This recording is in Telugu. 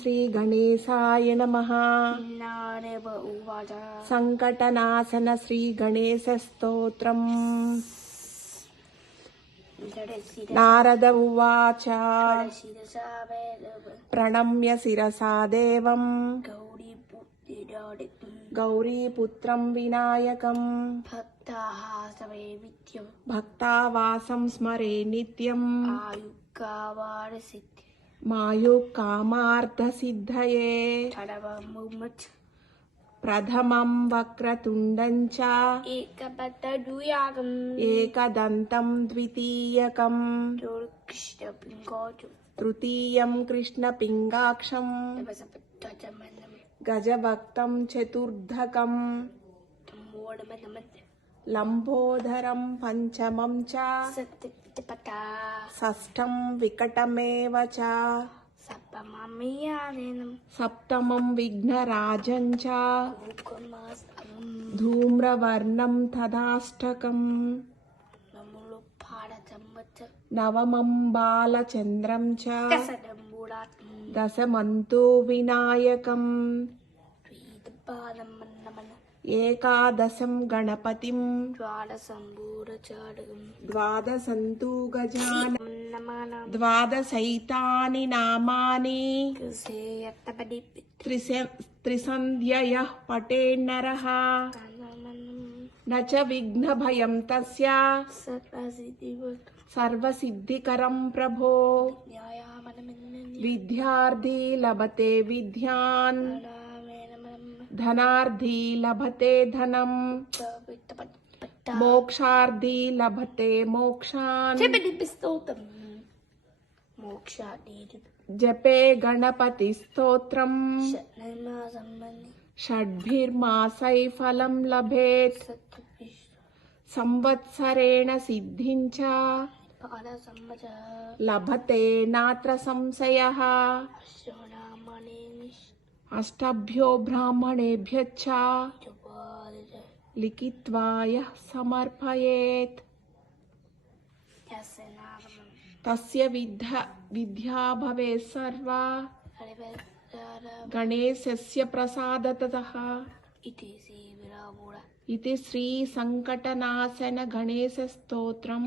శ్రీ గణేశాయ నమః. నారద ఉవాచ సంకటనాశన శ్రీ గణేశ స్తోత్రం. నారద ఉవాచ ప్రణమ్య శిరసా దేవం గౌరీపుత్రం వినాయకం భక్తావాసం స్మరే నిత్యం మాయుకామార్థసిద్ధయే. ప్రథమం వక్రతుండం చ ఏకదంతం ద్వితీయకం తృతీయం కృష్ణపింగాక్షం గజభక్తం చతుర్థకం లంబోదరం పంచమం చ షష్ఠం వికటమేవ చ సప్తమం విఘ్నరాజం చ ధూమ్రవర్ణం తదాష్టకం నవమం బాలచంద్రం చ దశమంతో వినాయకం ఏకాదశం గణపతిం ద్వాదశంతు గజానన ద్వాదశైతాని నామాని త్రిసంధ్యయః పఠేన్నరః నచ విఘ్నభయం తస్య సర్వసిద్ధికరం ప్రభో. విద్యార్థి లభతే విద్యాన్ ధనార్థి లభతే ధనం మోక్షార్థి లభతే మోక్షాన్. జపే గణపతి స్తోత్రం షడ్భిర్మాసై ఫలం లభేత్ సంవత్సరేణ సిద్ధించ లభతే నాత్ర సంశయః. అష్టభ్యో బ్రాహ్మణేభ్యశ్చ లిఖిత్వా యః సమర్పయేత్ తస్య విద్యా భవేత్ సర్వా గణేశస్య ప్రసాదతః. ఇది శ్రీ సంకటనాశన గణేశ స్తోత్రం.